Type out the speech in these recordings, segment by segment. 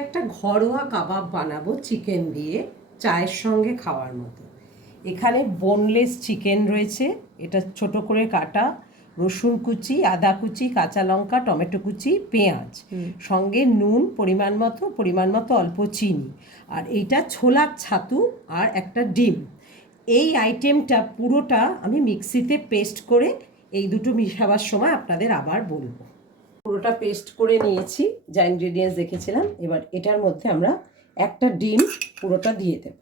একটা ঘরোয়া কাবাব বানাবো চিকেন দিয়ে, চায়ের সঙ্গে খাওয়ার মতো। এখানে বোনলেস চিকেন রয়েছে, এটা ছোট করে কাটা, রসুন কুচি, আদা কুচি, কাঁচা লঙ্কা, টমেটো কুচি, পেঁয়াজ, সঙ্গে নুন পরিমাণ মতো অল্প চিনি, আর এইটা ছোলার ছাতু আর একটা ডিম। এই আইটেমটা পুরোটা আমি মিক্সিতে পেস্ট করে এই দুটো মিশাবার সময় আপনাদের আবার বলবো। পুরোটা পেস্ট করে নিয়েছি, যা ইনগ্রেডিয়েন্টস দেখেছিলাম। এবার এটার মধ্যে আমরা একটা ডিম পুরোটা দিয়ে দেব।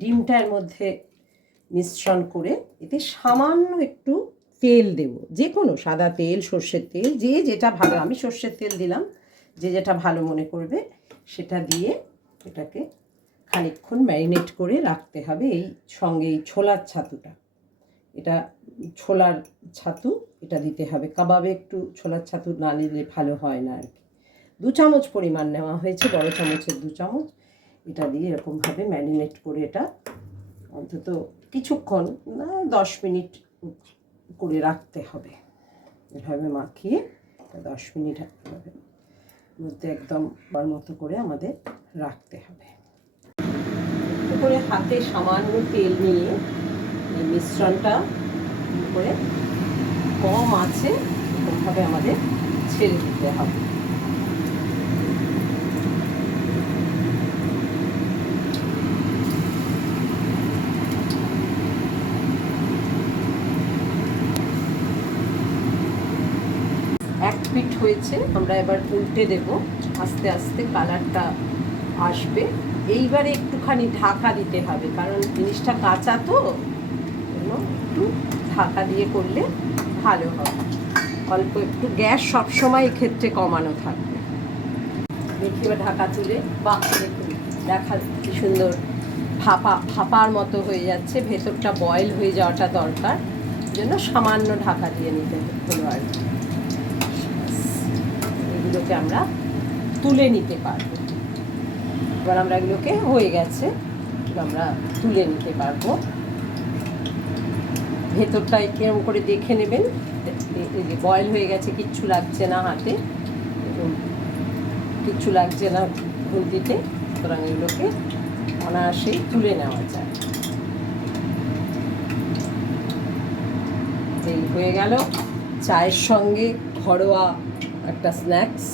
ডিমটার মধ্যে মিশ্রণ করে এতে সামান্য একটু তেল দেব, যে কোনো সাদা তেল, সর্ষের তেল, যে যেটা ভালো, আমি সর্ষের তেল দিলাম, যে যেটা ভালো মনে করবে সেটা দিয়ে এটাকে খানিকক্ষণ ম্যারিনেট করে রাখতে হবে। এই সঙ্গে এই ছোলার ছাতুটা, এটা ছোলার ছাতু, এটা দিতে হবে। কাবাবে একটু ছোলার ছাতু না নিলে ভালো হয় না আর কি। 2 চামচ পরিমাণ নেওয়া হয়েছে, বড় চামচের 2 চামচ। এটা দিয়ে এরকমভাবে ম্যারিনেট করে এটা অন্তত কিছুক্ষণ, না 10 মিনিট করে রাখতে হবে। এভাবে মাখিয়ে 10 মিনিট মধ্যে একদম বার মতো করে আমাদের রাখতে হবে। করে হাতে সামান্য তেল নিয়ে এই মিশ্রণটা করে কম আছে এরকমভাবে আমাদের ছেড়ে দিতে হবে। এক পিঠ হয়েছে, আমরা এবার উল্টে দেব। আস্তে আস্তে কালারটা আসবে। এইবারে একটুখানি ঢাকা দিতে হবে, কারণ জিনিসটা কাঁচা তো, একটু ঢাকা দিয়ে করলে ভালো হবে। অল্প একটু গ্যাস সবসময় এক্ষেত্রে কমানো থাকবে। দেখি এবার ঢাকা তুলে, বাহ দেখুন, দেখা কি সুন্দর ফাঁপার মতো হয়ে যাচ্ছে। ভেতরটা বয়েল হয়ে যাওয়াটা দরকার, জন্য সামান্য ঢাকা দিয়ে নিতে হলো আর কি। এগুলোকে আমরা তুলে নিতে পারবো। এবার আমরা এগুলোকে হয়ে গেছে, আমরা তুলে নিতে পারবো। ভেতরটা এরকম করে দেখে নেবেন, বয়েল হয়ে গেছে, কিচ্ছু লাগছে না হাতে, কিচ্ছু লাগছে না খুন্তিতে, সুতরাং এগুলোকে অনায়াসেই তুলে নেওয়া যায়। এই হয়ে গেল চায়ের সঙ্গে ঘরোয়া একটা স্ন্যাক্স।